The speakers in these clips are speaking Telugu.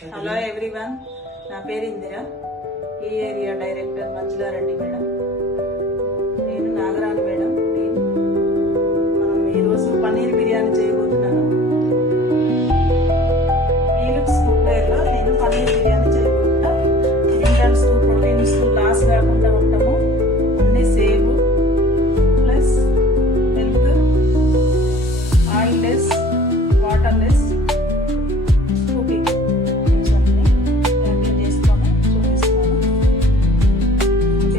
హలో ఎవ్రీవన్, నా పేరు ఇందిరా. ఈ ఏరియా డైరెక్టర్ మంజులారెడ్డి మేడం. నేను నాగరాణి మేడం. మనం ఈరోజు పన్నీర్ బిర్యానీ చేయబోతున్నాను. ఈలుక్స్ కుక్వేర్లో నేను పన్నీర్ బిర్యానీ చేయబోతున్నా. మినరల్స్, ప్రోటీన్స్ లాస్ కాకుండా ఉంటాము. అన్ని save plus health, oil less, water less cooking చేసుకొని చూపిస్తున్నాను.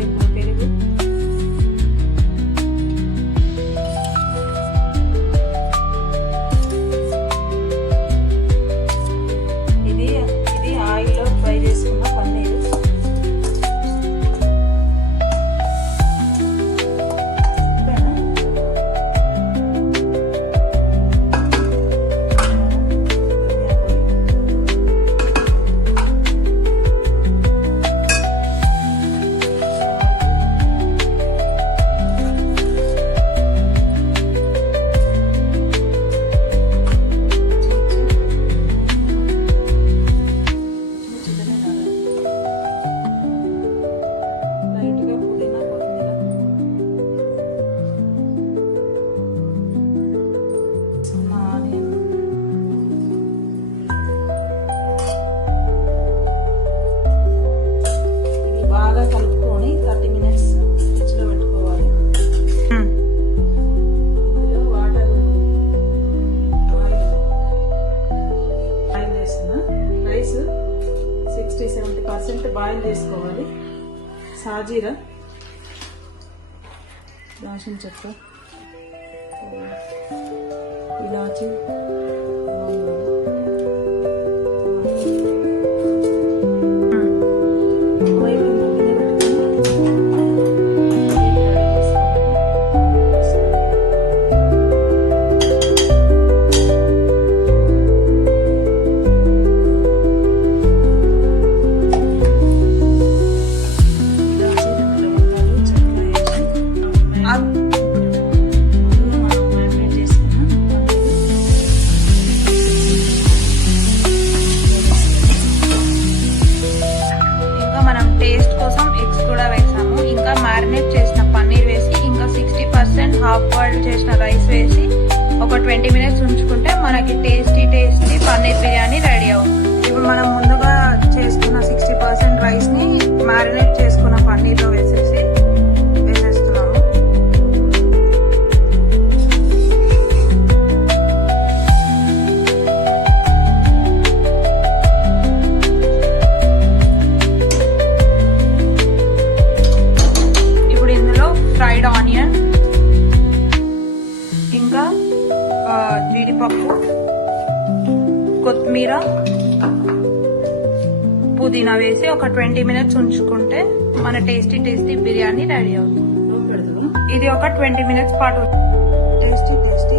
ఇప్పుడు పెరుగు, ఇది ఆయిల్లో ఫ్రై చేసుకున్న పన్నీరు. కలుపుకొని 30 minutes ఫ్రిడ్జ్ లో పెట్టుకోవాలి. ఇందులో వాటర్, ఆయిల్ వేస్తున్నా. రైస్ 60-70% బాయిల్ చేసుకోవాలి. సాజీరా, దాల్చిన చెక్క, ఇలాచి, టేస్ట్ కోసం ఎగ్స్ కూడా వేసాము. ఇంకా మ్యారినేట్ చేసిన పన్నీర్ వేసి, ఇంకా 60% హాఫ్ బాయిల్ చేసిన రైస్ వేసి ఒక 20 minutes ఉంచుకుంటే మనకి టేస్టీ పన్నీర్ బిర్యానీ రెడీ అవుతుంది. ఇప్పుడు మనం ముందుగా చేసుకున్న 60% రైస్ ని మ్యారినేట్ చేసుకున్న పన్నీర్లో వేసేస్తున్నాము. ఫ్రైడ్ ఆనియన్, ఇంకా జీడిపప్పు, కొత్తిమీర, పుదీనా వేసి ఒక 20 minutes ఉంచుకుంటే మన టేస్టీ బిర్యానీ రెడీ అవుతుంది. ఇది ఒక 20 minutes పాటు టేస్టీ